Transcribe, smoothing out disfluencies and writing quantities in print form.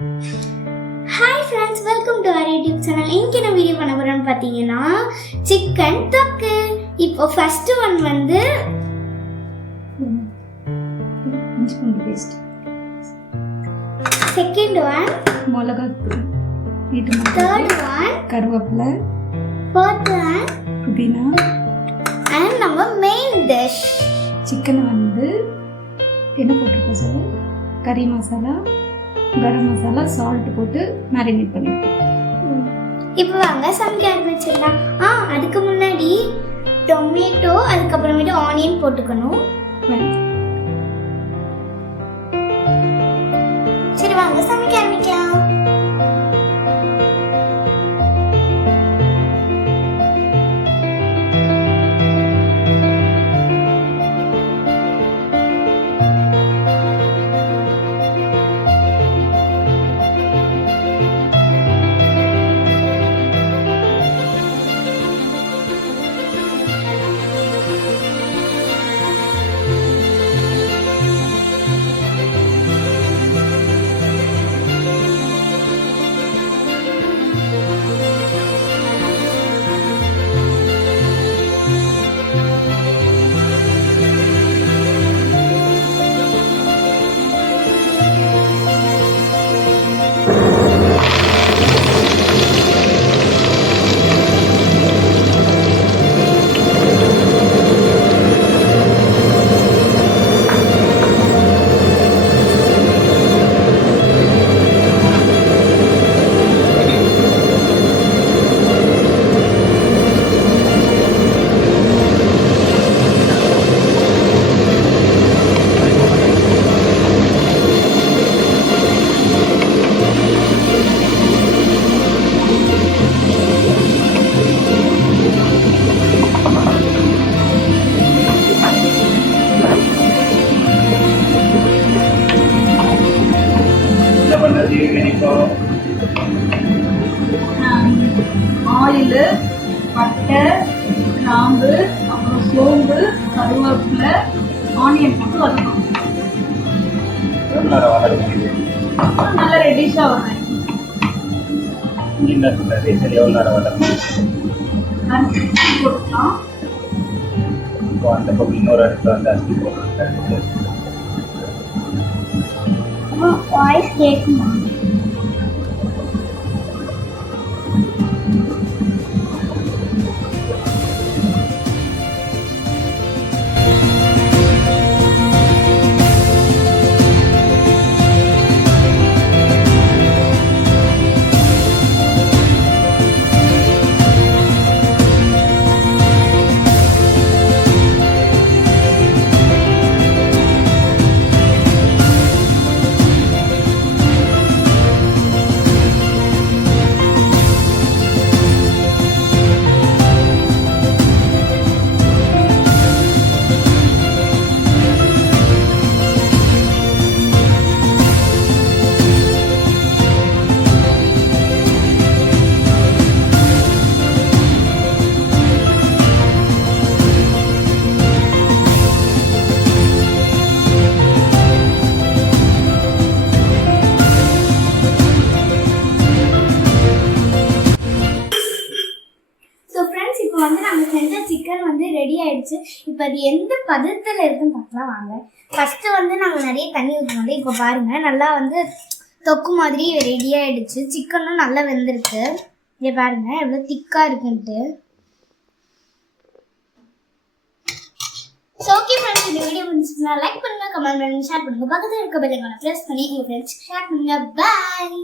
Hi friends, welcome to our YouTube channel. இன்னைக்கு என்ன video பண்ண போறோம்னு பார்த்தீங்கன்னா சிக்கன் தொக்கு. இப்போ ஃபர்ஸ்ட் ஒன் வந்து இஞ்சி பூண்டு பேஸ்ட், செகண்ட் ஒன் மிளகாத்தூள், வீட்டு தேர்ட் ஒன் கருவேப்பிலை, ஃபோர்த் ஒன் புதினா அண்ட் நம்ம மெயின் டிஷ் சிக்கனை வந்து என்ன போட்டிருக்கோம் சார்? கறி மசாலா, கரம் மசாலா, சால்ட் போட்டு மேரினேட் பண்ணியிருக்கோம். இப்போ வாங்க சமைக்க ஆரம்பிச்சிடலாம். அதுக்கு முன்னாடி டொமேட்டோ அதுக்கப்புறமேட்டு ஆனியன் போட்டுக்கணும். சரி வாங்க சமைக்க ஆரம்பிக்கலாம். ஆயில், பட்டை, கிராம்பு, அப்புறம் சோம்பு, கருவேப்பிலை, ஆனியன் போட்டு வதக்கணும். நல்லா ரெடிஷாக வரேன். போட்டுக்கலாம். வாய்ஸ் கேட்குமா? வந்து நம்ம செஞ்ச சிக்கன் வந்து ரெடி ஆயிடுச்சு. இப்போ அது எந்த பதத்தில் இருக்குன்னு பார்க்கலாம் வாங்க. ஃபஸ்ட்டு வந்து நாங்கள் நிறைய தண்ணி ஊற்றினோம். இப்போ பாருங்கள் நல்லா வந்து தொக்கு மாதிரி ரெடி ஆயிடுச்சு. சிக்கனும் நல்லா வெந்திருக்கு. இங்கே பாருங்கள் எவ்வளோ திக்காக இருக்குன்ட்டு. ஸோ ஓகே ஃப்ரெண்ட்ஸ், இந்த வீடியோ முடிஞ்சுச்சுன்னா லைக் பண்ணுங்கள், கமெண்ட் பண்ணுங்கள், ஷேர் பண்ணுங்கள், பக்கத்தில் இருக்க பெல் ஐகானை ப்ரெஸ் பண்ணி உங்கள் ஃப்ரெண்ட்ஸ்க்கு ஷேர் பண்ணுங்கள். பாய்.